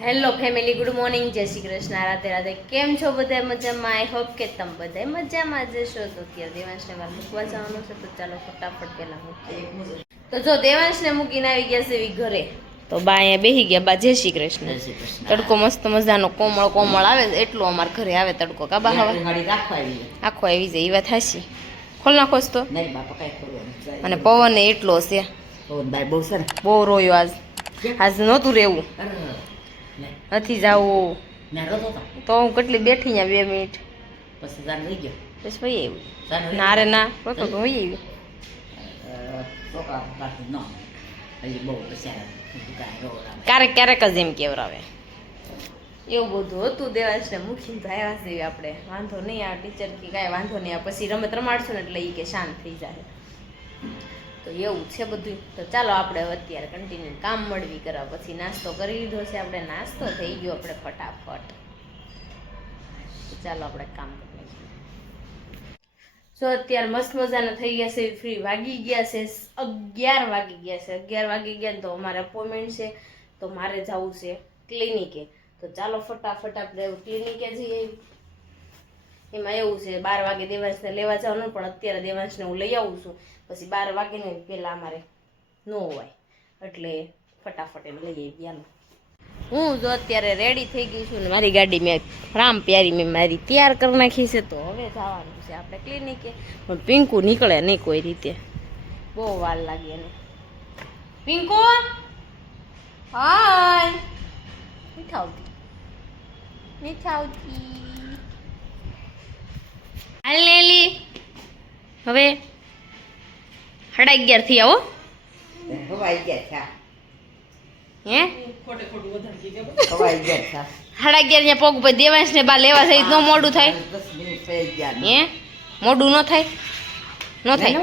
Hello family, good morning, જય શ્રી કૃષ્ણ, રાધે રાધે. કેમ છો બધા? મજામાં? આઈ હોપ કે તમે બધા મજામાં જશો. તો અત્યારે દેવાંશને મારે મૂકવા જવાનું છે, તો ચાલો ફટાફટ પહેલા મૂકીએ. તો જો દેવાંશને મૂકીને આવી ગયા છે એવી ઘરે, તો બા અહીંયા બેસી ગયા. બા જય શ્રી કૃષ્ણ. તડકો મસ્ત મજાનો કોમળ કોમળ આવે, એટલો અમારા ઘરે આવે તડકો. કાબા હવા આખો આવી જાય, એ વાત હાસી. ખોલ નાખો તો. અને પવન એટલો છે, બહુ રોયો આજ નહોતું રહેવું, નથી જવું. તો હું કેટલી બેઠી ત્યાં 2 મિનિટ પછી ભાઈ આવ્યું. ના રે ના, ભાઈ આવ્યું. ક્યારેક ક્યારેક જ એમ કેવરાવે, એવું બધું હતું. દેવાંશને મૂકીને તો આવ્યા છે આપણે. વાંધો નહીં, આ ટીચર કે કાંઈ વાંધો નહીં, આ પછી રમત રમાડશું ને એટલે એ કે શાંત થઈ જાય. તો એવું છે બધું. તો ચાલો આપણે અત્યારે કન્ટિન્યુ કામ મળવી કરવા. પછી નાસ્તો કરી લીધો છે આપણે, નાસ્તો થઈ ગયો આપણે ફટાફટ. ચાલો આપણે કામ કરીએ. સો અત્યારે મસ્ત મજાના થઈ ગયા છે, ફ્રી વાગી ગયા છે 11 વાગી ગયા છે. 11 વાગી ગયા ને તો અમારે અપોઇન્ટમેન્ટ છે, તો મારે જવું છે ક્લિનિકે. તો ચાલો ફટાફટ આપણે ક્લિનિકે જઈએ. એમાં એવું છે 12 વાગે દેવાંશને લેવા જવાનું, પણ અત્યારે દેવાંશને હું લઈ આવું છું. પછી 12 વાગે ને પહેલાં અમારે ન હોય, એટલે ફટાફટ એને લઈ આવી ગયા. હું જો અત્યારે રેડી થઈ ગઈ છું ને મારી ગાડી મેં રામ પ્યારી મેં મારી તૈયાર કરી નાખી છે. તો હવે જવાનું છે આપણે ક્લિનિકે, પણ પિંકુ નીકળે નહીં કોઈ રીતે, બહુ વાર લાગે એને. પિંકુ હાય, નથી આવતી. હાલ નેલી, હવે 11:30 થી આવો. હે 11:30 પગ પર દેવાંશને બા લેવા સહિત નો મોડું થાય. હે મોડું ન થાય, ન થાય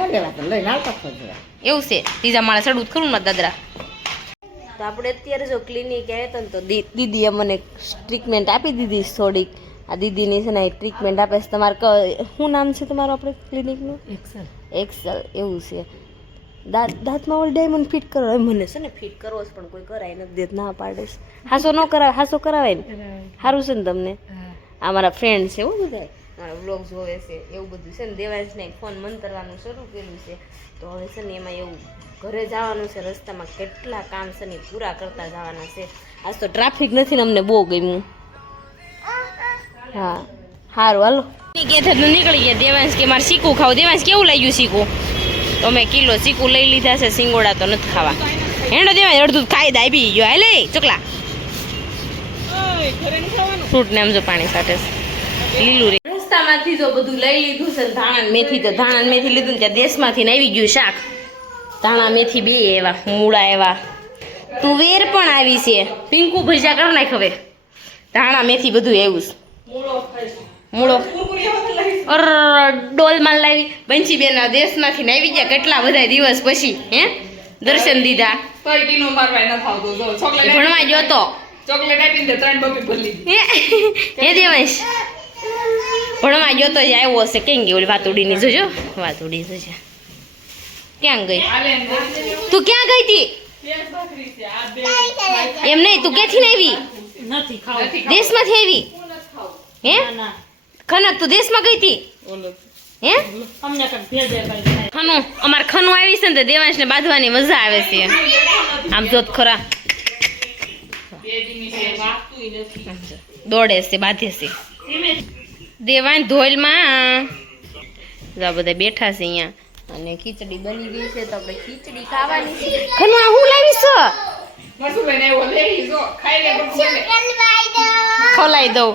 એવું છે. ત્રીજા માળે ચડવું ખરું ને દાદરા. તો આપણે અત્યારે જો ક્લિનિક આવ્યા હતા ને, તો દીદીએ મને ટ્રીટમેન્ટ આપી દીધી થોડીક. આ દીદીની છે ને ટ્રીટમેન્ટ આપે છે. તમારે શું નામ છે તમારું આપણે ક્લિનિકનું? એક્સેલ. એવું છે. દાંતમાં ઓલ ડાયમંડ ફિટ કરો. મને છે ને ફિટ કરવો છે, પણ કોઈ કરાય નથી દેત, ના પાડે છે. હાસો ન કરાવે, હાસો કરાવાય ને સારું છે ને તમને. આ મારા ફ્રેન્ડ છે, એવું બધા મારા વ્લોગ જોવે છે, એવું બધું છે ને. દેવાંશને ફોન મંતરવાનું શરૂ કર્યું છે, તો હવે છે ને એમાં એવું ઘરે જવાનું છે. રસ્તામાં કેટલા કામ છે ને પૂરા કરતા જવાના છે. આજ તો ટ્રાફિક નથી ને, અમને બહુ ગમ્યું. હા સારું, હાલો. નીકળી ગયા. દેવાંશ કે મારે શીખું ખાવું. દેવાંશ કેવું લાગ્યું શીખું? તો મેં કિલો ચીકુ લઈ લીધા છે. સિંગોડા તો નથી ખાવા. હેંડો દેવાય અડધું ખાઈ દે. આવી ગયો. હાલે ચોકલા ફ્રૂટ ને આમ જો પાણી સાથે લીલું રે. રસ્તામાંથી જો બધું લઈ લીધું છે. ધાણા મેથી, તો ધાણા મેથી લીધું ને ત્યાં દેશમાંથી આવી ગયું શાક. ધાણા મેથી બે એવા, મૂળા એવા, તુવેર પણ આવી છે. પિંકુ ભજીયા કરી નાખ હવે. ધાણા મેથી બધું એવું છે. મૂળો ડોલમાં લાવી. બંચી બેન દેશમાંથી આવી ગયા કેટલા બધા દિવસ પછી. હે દર્શન દીધા. ભણવા ગયો તો હે દેવાંશ, ભણવા ગયો તો આવ્યો હશે. કેમ ગઈ ઓલી વાતુડીની જોજો, વાતુડી જોજે ક્યાં ગઈ. તું ક્યાં ગઈ હતી? એમ નહીં, તું ક્યાંથી ને આવી? દેશમાંથી આવી. હે ખનક તું દેશમાં ગઈ હતી? હે ખનું, અમારે ખનું આવી છે ને, તો દેવાંશને બાંધવાની મજા આવે છે. આમ જોત ખરા દોડે છે, બાંધે છે. દેવાંશ ધોઈલમાં બધા બેઠા છે અહીંયા, અને ખીચડી બની ગઈ છે, તો આપણે ખીચડી ખાવાની છે. ખનું હું લાવીશ, ખવલાઈ દઉં.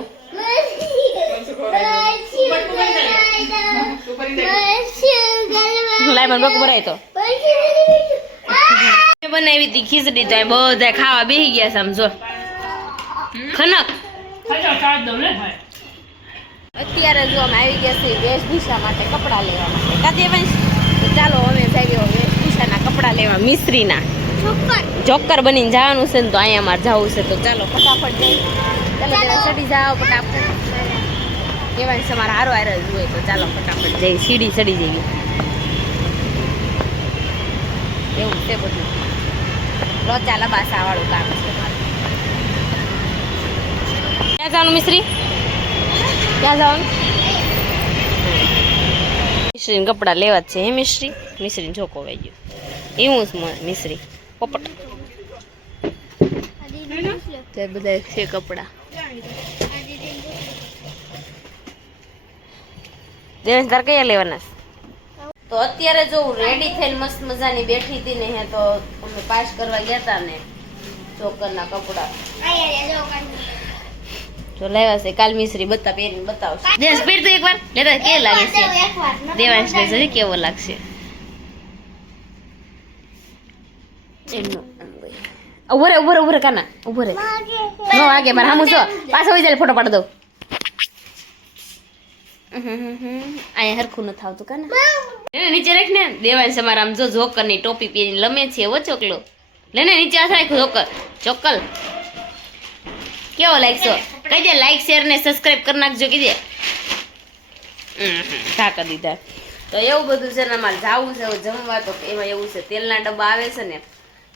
બનાવી હતી ખીચડી, તો બધા ખાવા બેસી ગયા. સમજો ખનક અત્યારે જો અમે આવી ગયા છે વેશભૂષા માટે, કપડાં લેવા માટે. કા દેવાંશ? તો ચાલો અમે જઈએ વેશભૂષાના કપડાં લેવા. મિસ્ત્રીના જોકર બનીને જવાનું છે ને, તો અહીંયા અમારે જવું છે. તો ચાલો ફટાફટ જઈએ. ચાલો ચડી જાઓ ફટાફટ. દેવાંશ તમારા હારો હારો જ હોય, તો ચાલો ફટાફટ જઈ સીડી ચડી જઈએ. એવું છે બધું. લોચા લબાસા વાળું કામ છે મારું. ક્યાં જવાનું મિશ્રી? ક્યાં જવાનું? મિશ્રીને કપડાં લેવા જ છે હે મિશ્રી? મિશ્રીને છોકો વાઈ ગયો એવું જ મિશ્રી પોપટ તે બધા છે કપડાં. દેવેશ તાર કયા લેવાના? તો અત્યારે જો રેડી થઈને મસ્ત મજાની બેઠી હતી ને હે તો અમે પાસ કરવા ગયા હતા ને ચોકરના કપડા તો લેવા છે. કાલ મિશ્રી બતા પહેરીને બતાવશે. દેવેશ પહેર તો એકવાર લેતા કે લાગે છે? દેવાંશ ને જોઈ કેવો લાગશે. ઉભરે ઉભરે ઉભરે કાના ઉભરે નો આગે માર હામુ જો પાછો હોય જાય ફોટો પાડ દો. અહીંયા હરખું ન થાવતું કાના નીચે રાખ ને. દેવાંશ અમારા આમ જો જોકર ની ટોપી પહેરીને લમે છે એવો ચોકલો લેને નીચે હાથ રાખ. જોકર ચોકલ કેવો લાગશો? કહી દે લાઈક શેર ને સબસ્ક્રાઇબ કરી નાખજો. કહી દે કાકા દીધા. તો એવું બધું છે ને અમારે જાવું છે જમવા. તો એમાં એવું છે તેલના ડબ્બા આવે છે ને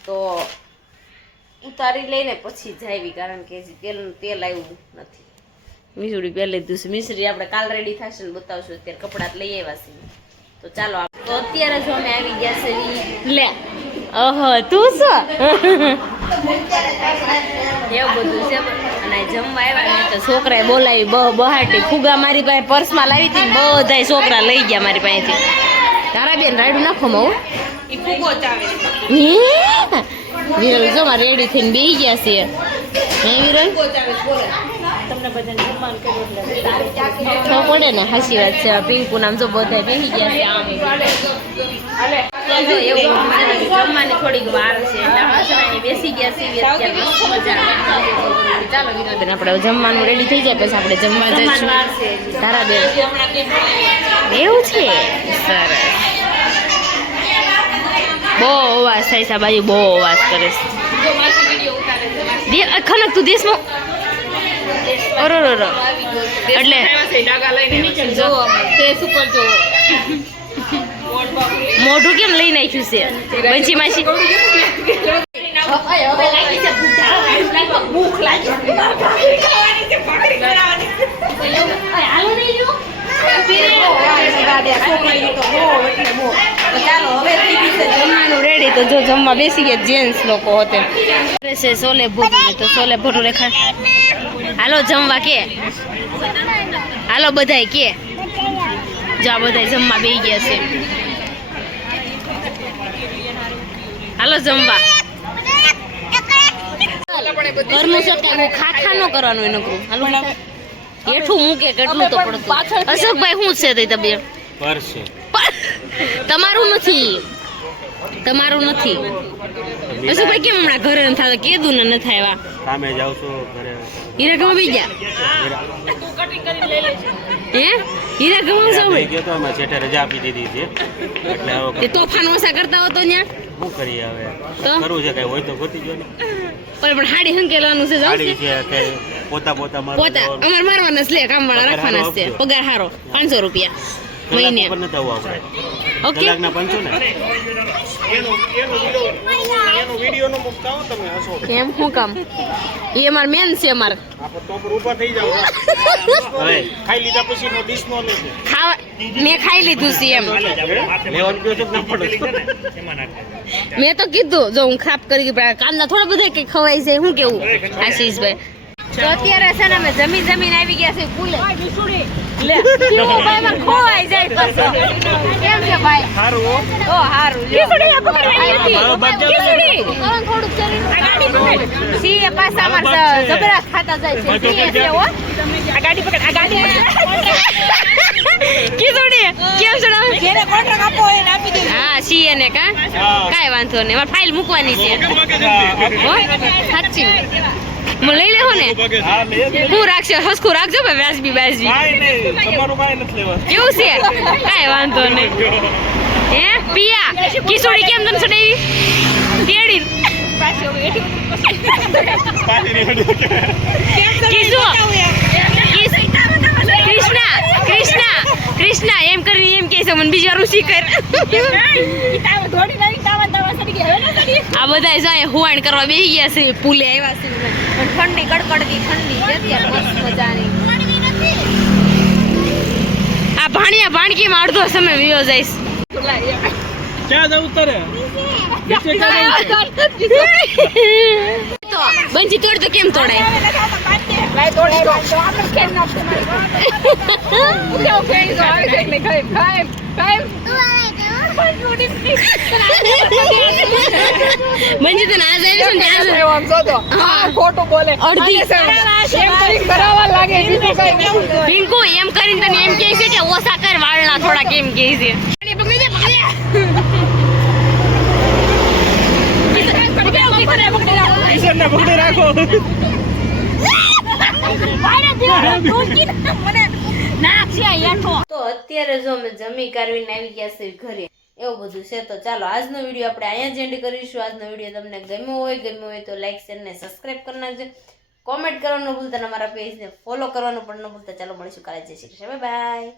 તો ઉતારી લઈને પછી જાવી કારણ કે તેલ આવ્યું નથી. મિસુડી પહેલે લીધું છે. મિશ્રી આપણે કાલ રેડી થશે ને બતાવશું. અત્યારે કપડાં લઈ આવ્યા છે તો ચાલો. તો અત્યારે જો અમે આવી ગયા છે લે ઓહો તું શું એવું બધું છે. અને જમવા આવ્યા ને તો છોકરાએ બોલાવી બહાટી ફુગા મારી પાસે પર્સમાં લાવી હતી ને બધા છોકરા લઈ ગયા મારી પાસેથી. તારા બેન રાયડું નાખો માં વિરલ જો માં રેડી થઈને બેસી ગયા છે હે વિરલ? તમને બધાને જમવાનું કર્યું એટલે પડે ને. હાચી વાત છે. પિંકુ નામ જો બધા બેસી ગયા છે આમ જમવાની થોડીક વાર છે એટલે બેસી ગયા છે. ચાલો વિનોદન આપણે જમવાનું રેડી થઈ જાય પછી આપણે જમવા જઈશું. તારા બેન એવું છે સરસ. બહુ અવાજ થાય છે બાજુ બહુ અવાજ કરે છે. ખનક તું દેશમાં એટલે મોઢું કેમ લઈ નાખ્યું છે બંચી માસી? જમવાનું રેડી તો જો જમવા બેસી ગયા જેન્ટ્સ લોકો હોતે સોલે ભટુરે તો સોલે ભટુરે ખા. હાલો જમવા કે હાલો બધાય કે જા બધાય જમવા બેસી ગયા છે. હાલો જમવા. ઘરનું સટકાવું ખાખા ન કરવાનું એનું કરું. હાલો હેઠું મૂકે કેટલું તો પડતું. અશોકભાઈ શું છે તે તબિયત? તમારું નથી તમારું નથી. અશોકભાઈ કેમ હમણાં ઘરે ન થતા? કીધું ને ન થાય કામે જાવ છો ઘરે. હીરા ગવા બી ગયા હે? હીરા ગવા છો ભાઈ કે તો અમે છેટે રજા આપી દીધી છે એટલે તે તોફાન ઓછા કરતા હો તો ન્યા શું કરી હવે કરવું છે કઈ હોય તો ગોતી જો ને. પણ હાડી હંકેલવાનું છે જાવ છે પોતા પોતા મારવાના છે કામ વાળા રાખવાના છે. પગાર હારો 500 રૂપિયા મહિને. ઓકે કલાકના 500 ને એનો વિડિયો નો મુકતા હો તમે હસો કેમ હું કામ એ અમાર મેન છે અમાર આપો તો પર ઊભા થઈ જાવ હવે ખાઈ લીધા પછી નો ડીશ નો લેજો ખાવા મેં ખાઈ લીધું છે એમ લેવાનું કયો તો પડે એમાં નાખે. મેં તો કીધું જો હું ખાપ કરી કાંદા થોડા બધા કે ખવાઈ જાય હું કેવું આશીષભાઈ. તો અત્યારે છે ને અમે જમીન આવી ગયા છે ફૂલે લે કેવો ભાઈ માં ખોવાઈ જાય પાછો. કેમ છે ભાઈ? હારું ઓ હારું ખીચડી આ પકડવાની હતી ખીચડી થોડુંક ચરી આ ગાડી પકડ સી પાછા અમાર જબરા ખાતા જાય છે સી છે હો. આ ગાડી પકડ આ ગાડી ખીચડી કેમ છે ઘરે કોન્ટ્રાક્ટ આપો એને આપી દે. હા સી ને કાઈ વાંધો નહીં. માર ફાઇલ મૂકવાની છે હો સાચી લઈ લેવો ને હું રાખશે હસકું રાખજો ભાઈ વ્યાજબી તમારું કાઈ નથી લેવા કેવું છે કાઈ વાંધો નહીં. હે પિયા કિશોરી કેમ તને સડેવી તેડી કૃષ્ણા એમ કરી એમ કે છે મને બીજી વાર ઉસી કર. આ બધા જાય હુવાણ કરવા બેસી ગયા છે પુલે આવ્યા છે. ઠંડી કડકડતી ઠંડી છે અત્યારે મસ્ત મજાની. આ ભાણકીમાં અડધો સમય વિયો જઈશ. ક્યાં જવું તારે? નીચે ક્યાં જવું છે? તો બંજી તોડ તો કેમ તોડાય? બંજી તને આજ આવી છે ને ખોટું બોલે અડધી પિંકુ એમ કરીને તને એમ કહે છે કે ઓછા કર વાળના થોડા કેમ કહે છે. ઈશ્વરને પકડી રાખો. તો અત્યારે જો અમે જમી કારવીને આવી ગયા છે ઘરે, એવું બધું છે. તો ચાલો આજનો વિડીયો આપણે અહીંયા જ એન્ડ કરીશું. આજનો વિડીયો તમને ગમ્યો હોય તો લાઈક શેર ને સબસ્ક્રાઇબ કરી નાખજો. કોમેન્ટ કરવાનું ન ભૂલતા, અમારા પેજને ફોલો કરવાનું પણ ન ભૂલતા. ચાલો મળીશું કાલે. જય શ્રી કૃષ્ણ, બાય બાય.